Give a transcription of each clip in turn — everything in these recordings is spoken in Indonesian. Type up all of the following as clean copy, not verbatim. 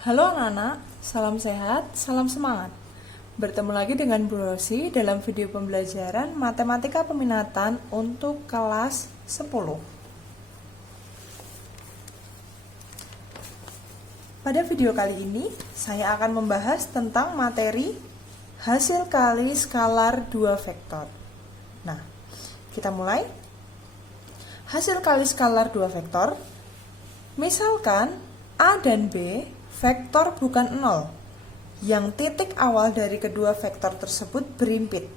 Halo anak-anak, salam sehat, salam semangat. Bertemu lagi dengan Bu Rosi dalam video pembelajaran Matematika Peminatan untuk kelas 10. Pada video kali ini, saya akan membahas tentang materi hasil kali skalar 2 vektor. Nah, kita mulai. Hasil kali skalar 2 vektor, misalkan A dan B vektor bukan 0, yang titik awal dari kedua vektor tersebut berimpit.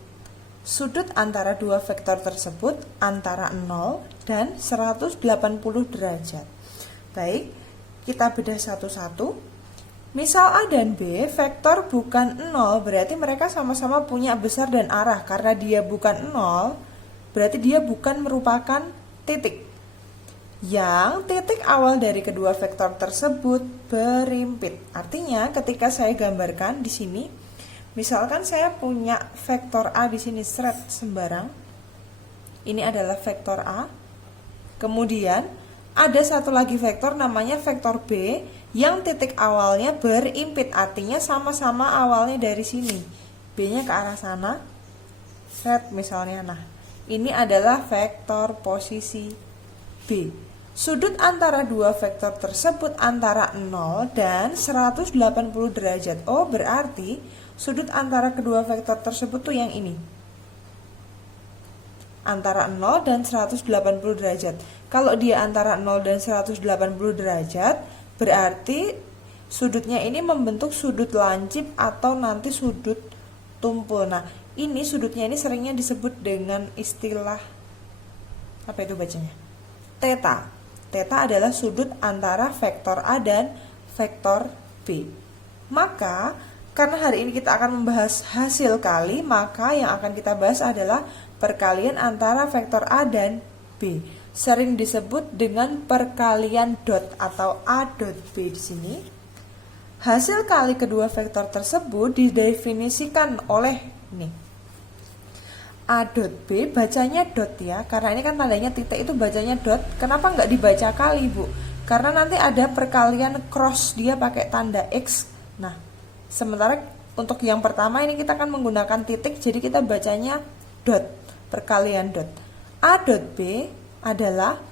Sudut antara dua vektor tersebut antara 0 dan 180 derajat. Baik, kita bedah satu-satu. Misal A dan B vektor bukan 0, berarti mereka sama-sama punya besar dan arah. Karena dia bukan 0, berarti dia bukan merupakan titik. Yang titik awal dari kedua vektor tersebut berimpit. Artinya ketika saya gambarkan di sini, misalkan saya punya vektor A di sini sembarang. Ini adalah vektor A. Kemudian ada satu lagi vektor namanya vektor B yang titik awalnya berimpit. Artinya sama-sama awalnya dari sini. B-nya ke arah sana. Misalnya. Nah, ini adalah vektor posisi B. Sudut antara dua vektor tersebut antara 0 dan 180 derajat. Oh, berarti sudut antara kedua vektor tersebut tuh yang ini. Antara 0 dan 180 derajat. Kalau dia antara 0 dan 180 derajat, berarti sudutnya ini membentuk sudut lancip atau nanti sudut tumpul. Nah, ini sudutnya ini seringnya disebut dengan istilah, apa itu bacanya? Theta. Theta adalah sudut antara vektor A dan vektor B. Maka, karena hari ini kita akan membahas hasil kali, maka yang akan kita bahas adalah perkalian antara vektor A dan B. Sering disebut dengan perkalian dot atau A dot B di sini. Hasil kali kedua vektor tersebut didefinisikan oleh ini. A dot B bacanya dot ya, karena ini kan tandanya titik itu bacanya dot. Kenapa nggak dibaca kali, Bu? Karena nanti ada perkalian cross, dia pakai tanda X. Nah, sementara untuk yang pertama ini kita akan menggunakan titik, jadi kita bacanya dot, perkalian dot. A dot B adalah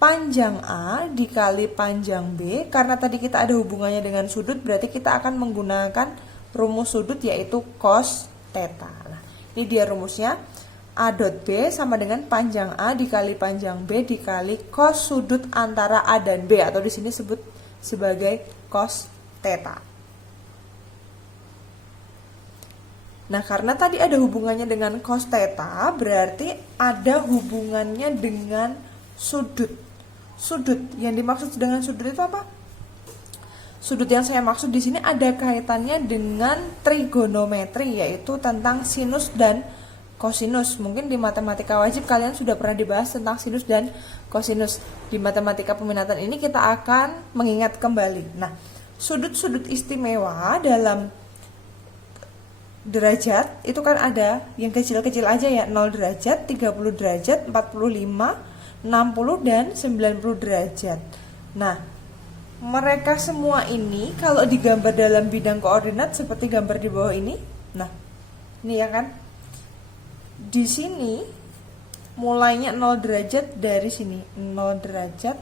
panjang A dikali panjang B. Karena tadi kita ada hubungannya dengan sudut, berarti kita akan menggunakan rumus sudut yaitu cos theta. Nah, ini dia rumusnya. A dot B sama dengan panjang A dikali panjang B dikali cos sudut antara A dan B, atau di sini disebut sebagai cos theta. Nah, karena tadi ada hubungannya dengan cos theta, berarti ada hubungannya dengan sudut. Sudut yang dimaksud dengan sudut itu apa? Sudut yang saya maksud di sini ada kaitannya dengan trigonometri, yaitu tentang sinus dan kosinus. Mungkin di matematika wajib kalian sudah pernah dibahas tentang sinus dan kosinus. Di matematika peminatan ini kita akan mengingat kembali. Nah, sudut-sudut istimewa dalam derajat itu kan ada yang kecil-kecil aja ya, 0 derajat, 30 derajat, 45, 60 dan 90 derajat. Nah, mereka semua ini kalau digambar dalam bidang koordinat seperti gambar di bawah ini. Nah, ini ya kan? Di sini mulainya 0 derajat dari sini, 0 derajat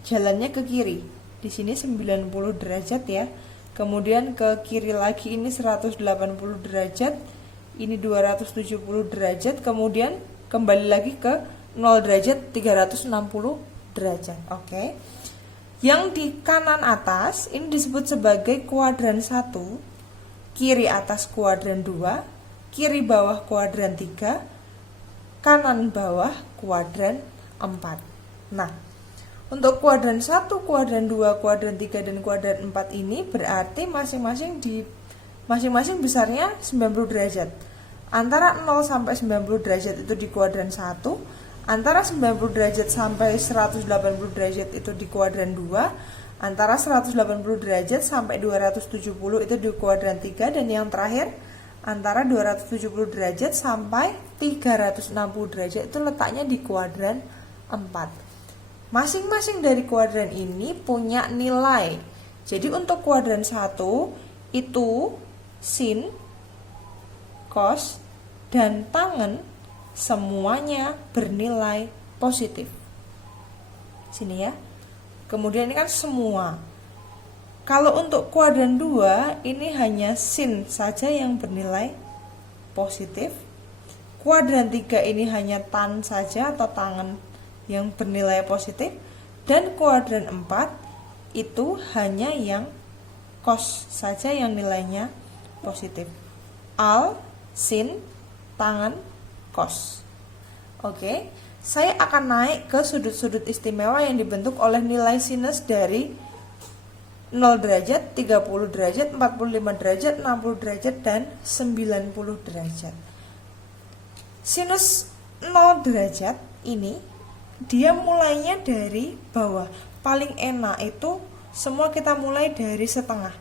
jalannya ke kiri. Di sini 90 derajat ya. Kemudian ke kiri lagi ini 180 derajat, ini 270 derajat, kemudian kembali lagi ke 0 derajat 360 derajat. Oke. Yang di kanan atas ini disebut sebagai kuadran 1, kiri atas kuadran 2, kiri bawah kuadran 3, kanan bawah kuadran 4. Nah, untuk kuadran 1, kuadran 2, kuadran 3, dan kuadran 4 ini berarti masing-masing besarnya 90 derajat. Antara 0 sampai 90 derajat itu di kuadran 1, antara 90 derajat sampai 180 derajat itu di kuadran 2, antara 180 derajat sampai 270 itu di kuadran 3, dan yang terakhir antara 270 derajat sampai 360 derajat itu letaknya di kuadran 4. Masing-masing dari kuadran ini punya nilai Jadi untuk kuadran 1 itu sin, cos, dan tangen semuanya bernilai positif. Sini ya. Kemudian ini kan semua. Kalau untuk kuadran 2 ini hanya sin saja yang bernilai positif. Kuadran 3 ini hanya tan saja atau tangen yang bernilai positif. Dan kuadran 4 itu hanya yang cos saja yang nilainya positif. Al, sin, tangen, cos. Oke, saya akan naik ke sudut-sudut istimewa yang dibentuk oleh nilai sinus dari 0 derajat, 30 derajat, 45 derajat, 60 derajat, dan 90 derajat. Sinus 0 derajat ini dia mulainya dari bawah. Paling enak itu semua kita mulai dari setengah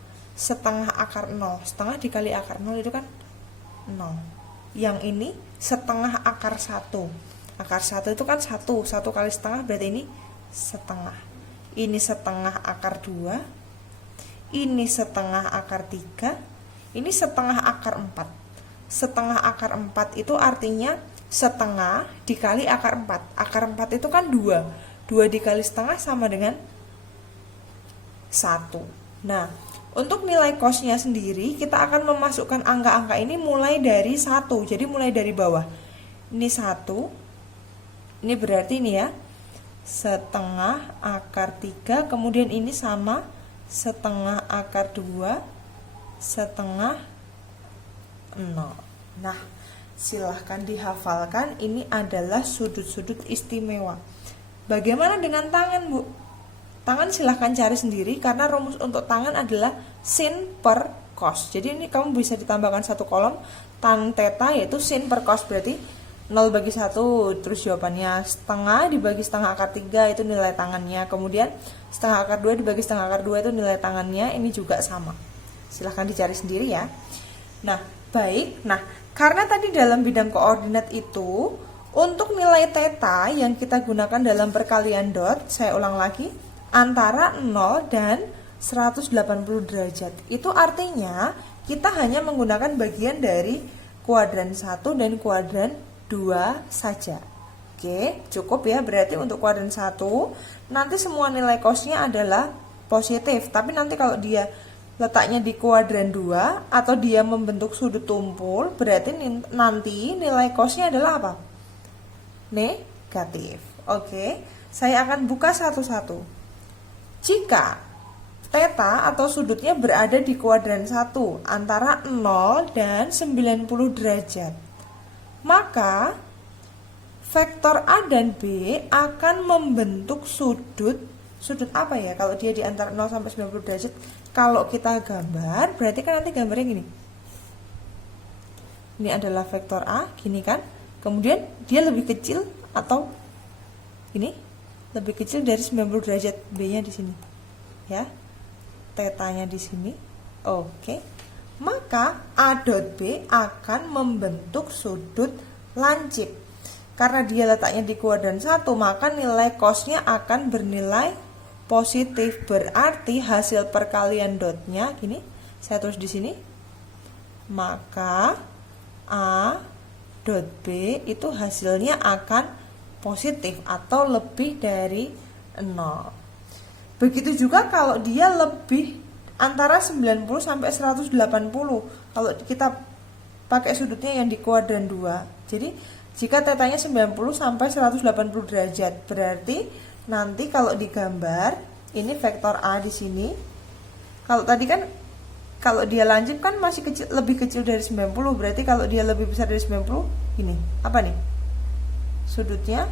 akar 0. Setengah dikali akar 0 itu kan 0. Yang ini setengah akar 1. Akar 1 itu kan 1 kali setengah berarti ini setengah. Ini setengah akar 2. Ini setengah akar 3. Ini setengah akar 4. Setengah akar 4 itu artinya setengah dikali akar 4. Akar 4 itu kan 2. 2 dikali setengah sama dengan 1. Nah, untuk nilai cosnya sendiri kita akan memasukkan angka-angka ini mulai dari 1. Jadi mulai dari bawah. Ini 1. Ini berarti ini ya. Setengah akar 3. Kemudian ini sama setengah akar 2. Setengah 0. Nah, silahkan dihafalkan. Ini adalah sudut-sudut istimewa. Bagaimana dengan tangan, Bu? Tangan silahkan cari sendiri karena rumus untuk tangan adalah sin per cos. Jadi ini kamu bisa ditambahkan satu kolom tan theta yaitu sin per cos, berarti 0 bagi 1, terus jawabannya setengah dibagi setengah akar 3 itu nilai tangannya. Kemudian setengah akar 2 dibagi setengah akar 2 itu nilai tangannya, ini juga sama. Silahkan dicari sendiri ya. Nah, baik. Nah, karena tadi dalam bidang koordinat itu untuk nilai theta yang kita gunakan dalam perkalian dot, saya ulang lagi, antara 0 dan 180 derajat. Itu artinya kita hanya menggunakan bagian dari kuadran 1 dan kuadran 2 saja. Oke, cukup ya. Berarti untuk kuadran 1 nanti semua nilai cosnya adalah positif. Tapi nanti kalau dia letaknya di kuadran 2 atau dia membentuk sudut tumpul, berarti nanti nilai cosnya adalah apa? Negatif. Oke, saya akan buka satu-satu. Jika theta atau sudutnya berada di kuadran 1 antara 0 dan 90 derajat, maka vektor A dan B akan membentuk sudut apa ya kalau dia di antara 0 sampai 90 derajat? Kalau kita gambar, berarti kan nanti gambarnya gini. Ini adalah vektor A, gini kan? Kemudian dia lebih kecil atau ini lebih kecil dari 90 derajat, B-nya di sini. Ya. Tetanya di sini. Oke. Maka A dot B akan membentuk sudut lancip. Karena dia letaknya di kuadran 1, maka nilai cosnya akan bernilai positif. Berarti hasil perkalian dotnya gini, saya tulis di sini. Maka A dot B itu hasilnya akan positif atau lebih dari 0. Begitu juga kalau dia lebih antara 90 sampai 180. Kalau kita pakai sudutnya yang di kuadran 2. Jadi jika tetanya 90 sampai 180 derajat, berarti nanti kalau digambar ini vektor A di sini. Kalau tadi kan kalau dia lancip kan masih kecil, lebih kecil dari 90, berarti kalau dia lebih besar dari 90, ini apa nih? Sudutnya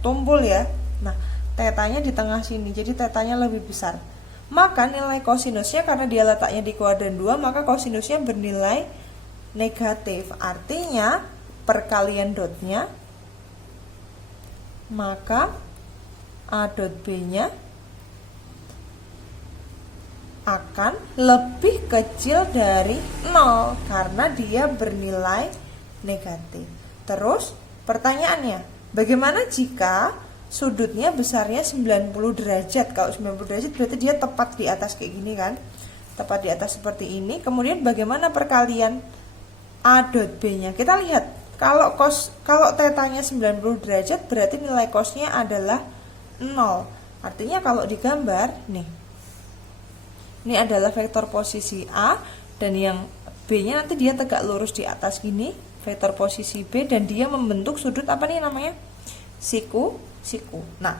tumpul ya. Nah, tetanya di tengah sini, jadi tetanya lebih besar. Maka nilai kosinusnya karena dia letaknya di kuadran 2, maka kosinusnya bernilai negatif. Artinya perkalian dotnya, maka A dot B-nya akan lebih kecil dari 0 karena dia bernilai negatif. Terus pertanyaannya, bagaimana jika sudutnya besarnya 90 derajat. Kalau 90 derajat berarti dia tepat di atas kayak gini kan, tepat di atas seperti ini. Kemudian bagaimana perkalian A dot B nya? Kita lihat, kalau tetanya 90 derajat berarti nilai cosnya adalah 0. Artinya kalau digambar nih, ini adalah vektor posisi A, dan yang B nya nanti dia tegak lurus di atas gini, vektor posisi B, dan dia membentuk sudut apa nih namanya? Siku. Nah,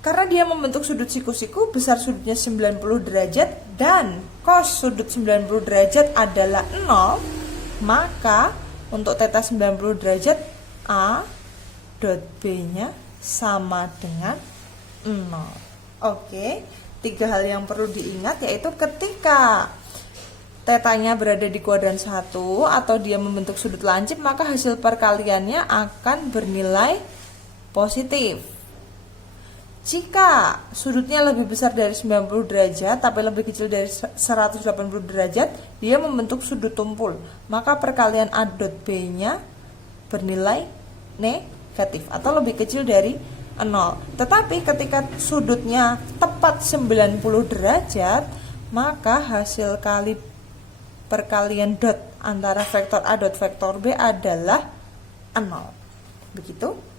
karena dia membentuk sudut siku-siku, besar sudutnya 90 derajat dan cos sudut 90 derajat adalah 0, maka untuk theta 90 derajat A dot B nya sama dengan 0. Oke, 3 hal yang perlu diingat yaitu ketika tetanya berada di kuadran 1 atau dia membentuk sudut lancip, maka hasil perkaliannya akan bernilai positif. Jika sudutnya lebih besar dari 90 derajat tapi lebih kecil dari 180 derajat, dia membentuk sudut tumpul, maka perkalian A dot B nya bernilai negatif atau lebih kecil dari 0. Tetapi ketika sudutnya tepat 90 derajat, maka hasil kali perkalian dot antara vektor A dot vektor B adalah 0. Begitu.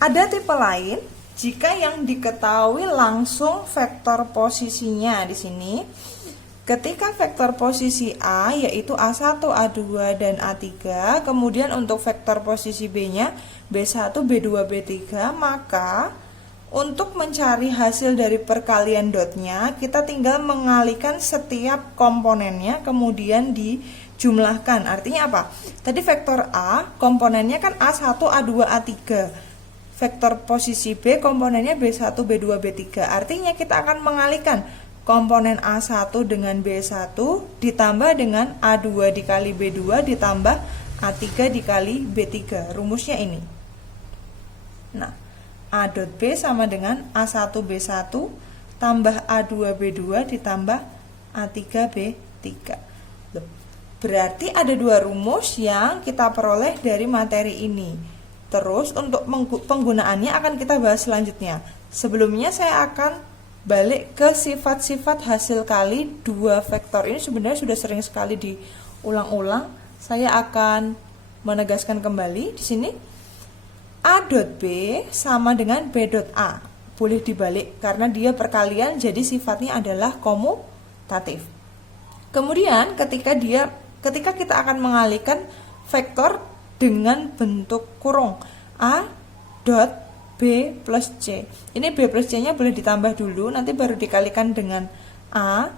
Ada tipe lain jika yang diketahui langsung vektor posisinya di sini. Ketika vektor posisi A yaitu A1, A2 dan A3, kemudian untuk vektor posisi B-nya B1, B2, B3, maka untuk mencari hasil dari perkalian dotnya, kita tinggal mengalikan setiap komponennya kemudian dijumlahkan. Artinya apa? Tadi vektor A komponennya kan A1, A2, A3. Vektor posisi B komponennya B1, B2, B3. Artinya kita akan mengalihkan komponen A1 dengan B1 ditambah dengan A2 dikali B2 ditambah A3 dikali B3. Rumusnya ini. Nah, A dot B sama dengan A1 B1 tambah A2 B2 ditambah A3 B3. Berarti ada 2 rumus yang kita peroleh dari materi ini. Terus untuk penggunaannya akan kita bahas selanjutnya. Sebelumnya saya akan balik ke sifat-sifat hasil kali 2 vektor ini. Sebenarnya sudah sering sekali diulang-ulang. Saya akan menegaskan kembali di sini. A dot B sama dengan B dot A. Boleh dibalik karena dia perkalian, jadi sifatnya adalah komutatif. Kemudian ketika kita akan mengalihkan vektor dengan bentuk kurung A dot B plus C. Ini B plus C nya boleh ditambah dulu, nanti baru dikalikan dengan A,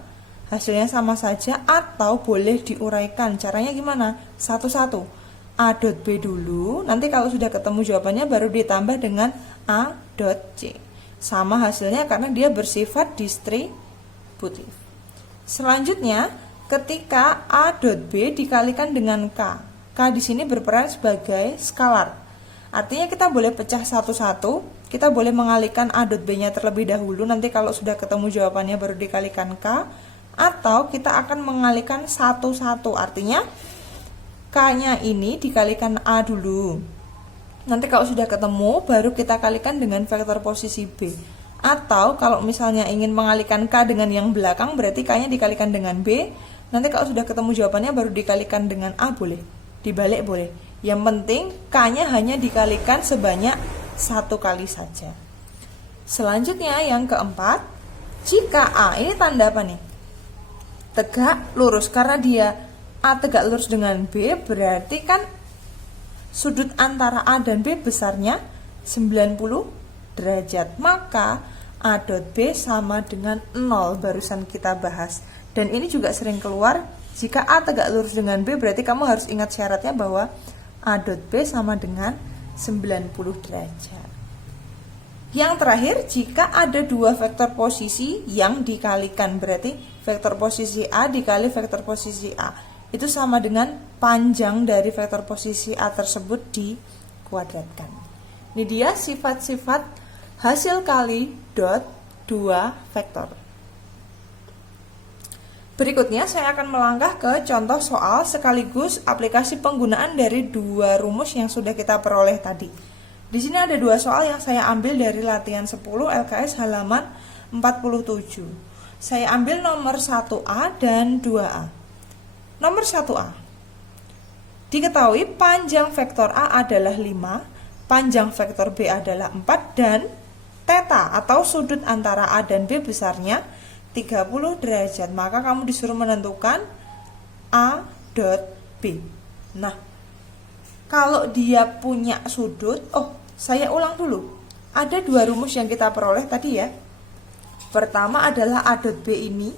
hasilnya sama saja, atau boleh diuraikan. Caranya gimana? Satu-satu. A dot B dulu, nanti kalau sudah ketemu jawabannya baru ditambah dengan A dot C. Sama hasilnya karena dia bersifat distributif. Selanjutnya, ketika A dot B dikalikan dengan K. K di sini berperan sebagai skalar. Artinya kita boleh pecah satu-satu, kita boleh mengalihkan A dot B nya terlebih dahulu, nanti kalau sudah ketemu jawabannya baru dikalikan K, atau kita akan mengalihkan satu-satu. Artinya K-nya ini dikalikan A dulu. Nanti kalau sudah ketemu baru kita kalikan dengan vektor posisi B. Atau kalau misalnya ingin mengalihkan K dengan yang belakang, berarti K-nya dikalikan dengan B. Nanti kalau sudah ketemu jawabannya baru dikalikan dengan A, boleh. Dibalik boleh. Yang penting K-nya hanya dikalikan sebanyak 1 kali saja. Selanjutnya yang keempat, jika A ini tanda apa nih? Tegak lurus. Karena dia A tegak lurus dengan B, berarti kan sudut antara A dan B besarnya 90 derajat. Maka A dot B sama dengan 0, barusan kita bahas. Dan ini juga sering keluar. Jika A tegak lurus dengan B, berarti kamu harus ingat syaratnya bahwa A dot B sama dengan 90 derajat. Yang terakhir, jika ada 2 vektor posisi yang dikalikan, berarti vektor posisi A dikali vektor posisi A, itu sama dengan panjang dari vektor posisi A tersebut dikuadratkan. Ini dia sifat-sifat hasil kali dot 2 vektor. Berikutnya saya akan melangkah ke contoh soal sekaligus aplikasi penggunaan dari dua rumus yang sudah kita peroleh tadi. Di sini ada dua soal yang saya ambil dari latihan 10 LKS halaman 47. Saya ambil nomor 1A dan 2A. Nomor 1A. Diketahui panjang vektor A adalah 5, panjang vektor B adalah 4, dan theta atau sudut antara A dan B besarnya 30 derajat. Maka kamu disuruh menentukan A dot B. Nah, kalau dia punya sudut, saya ulang dulu. Ada dua rumus yang kita peroleh tadi ya. Pertama adalah A dot B ini,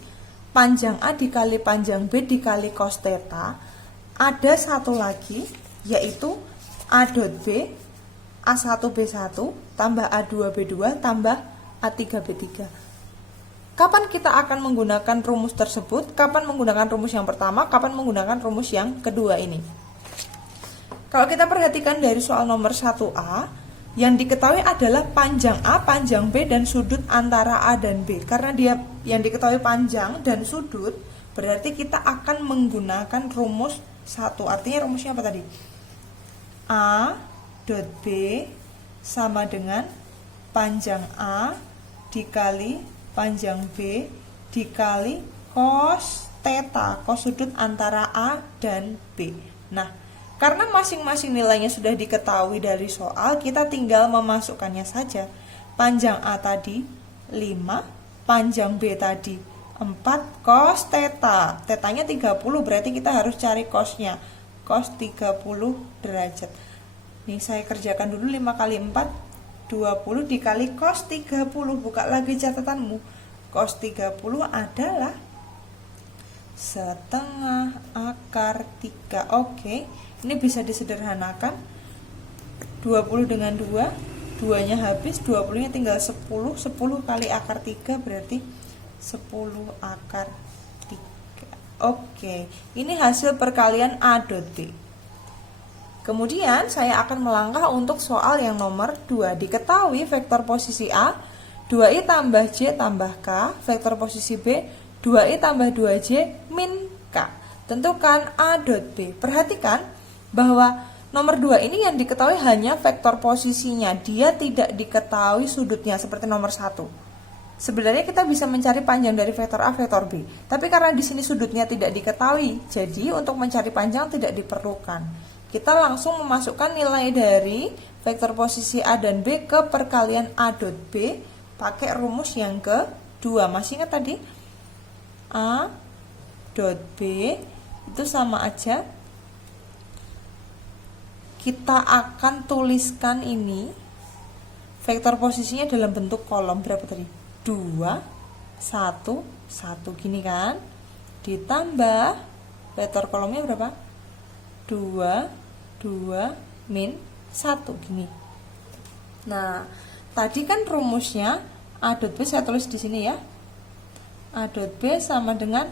panjang A dikali panjang B dikali cos theta. Ada satu lagi, yaitu A dot B, A1B1 tambah A2B2 tambah A3B3. Kapan kita akan menggunakan rumus tersebut? Kapan menggunakan rumus yang pertama? Kapan menggunakan rumus yang kedua ini? Kalau kita perhatikan dari soal nomor 1A, yang diketahui adalah panjang A, panjang B, dan sudut antara A dan B. Karena dia yang diketahui panjang dan sudut, berarti kita akan menggunakan rumus 1. Artinya rumusnya apa tadi? A dot B sama dengan panjang A dikali panjang B dikali cos theta, cos sudut antara A dan B. Nah, karena masing-masing nilainya sudah diketahui dari soal, kita tinggal memasukkannya saja. Panjang A tadi 5, panjang B tadi 4, cos theta. Tetanya 30, berarti kita harus cari cosnya. Cos 30 derajat. Nih saya kerjakan dulu 5 kali 4, 20 dikali cos 30. Buka lagi catatanmu. Cos 30 adalah setengah akar 3. Oke, ini bisa disederhanakan. 20 dengan 2, 2-nya habis, 20-nya tinggal 10. 10 kali akar 3 berarti 10 akar 3. Oke, ini hasil perkalian A dot B. Kemudian saya akan melangkah untuk soal yang nomor 2. Diketahui vektor posisi A 2i tambah J tambah K, vektor posisi B 2i tambah 2J min K. Tentukan A dot B. Perhatikan bahwa nomor 2 ini yang diketahui hanya vektor posisinya, dia tidak diketahui sudutnya seperti nomor 1. Sebenarnya kita bisa mencari panjang dari vektor A, vektor B. Tapi karena di sini sudutnya tidak diketahui, jadi untuk mencari panjang tidak diperlukan. Kita langsung memasukkan nilai dari vektor posisi A dan B ke perkalian A dot B pakai rumus yang kedua. Masih ingat tadi? A dot B itu sama aja. Kita akan tuliskan ini vektor posisinya dalam bentuk kolom. Berapa tadi? 2, 1, 1 gini kan? Ditambah vektor kolomnya berapa? 2, 2 min 1 gini. Nah, tadi kan rumusnya A dot B saya tulis di sini ya. A dot B sama dengan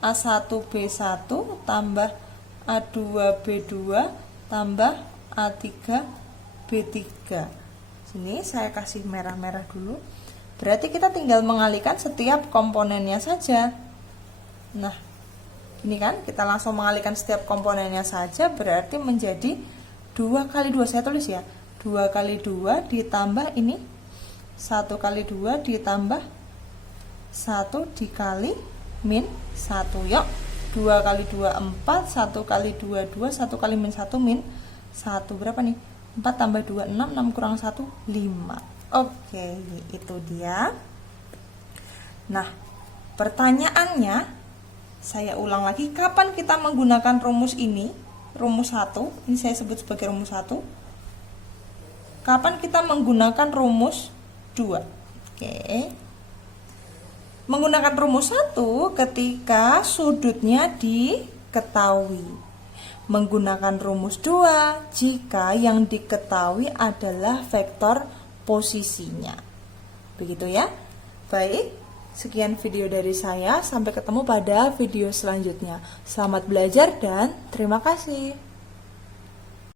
A1B1 tambah A2B2 tambah A3B3. Sini saya kasih merah-merah dulu. Berarti kita tinggal mengalihkan setiap komponennya saja. Nah, ini kan kita langsung mengalihkan setiap komponennya saja, berarti menjadi 2 kali 2. Saya tulis ya, 2 kali 2 ditambah ini 1 kali 2 ditambah 1 dikali min 1. Yuk, 2 kali 2 4, 1 kali 2 2, 1 kali min 1 min 1. Berapa nih? 4 tambah 2 6, 6 kurang 1 5. Oke, itu dia. Nah, pertanyaannya saya ulang lagi, kapan kita menggunakan rumus ini? Rumus 1, ini saya sebut sebagai rumus 1. Kapan kita menggunakan rumus 2? Oke. Menggunakan rumus 1 ketika sudutnya diketahui. Menggunakan rumus 2 jika yang diketahui adalah vektor posisinya. Begitu ya. Baik. Sekian video dari saya, sampai ketemu pada video selanjutnya. Selamat belajar dan terima kasih.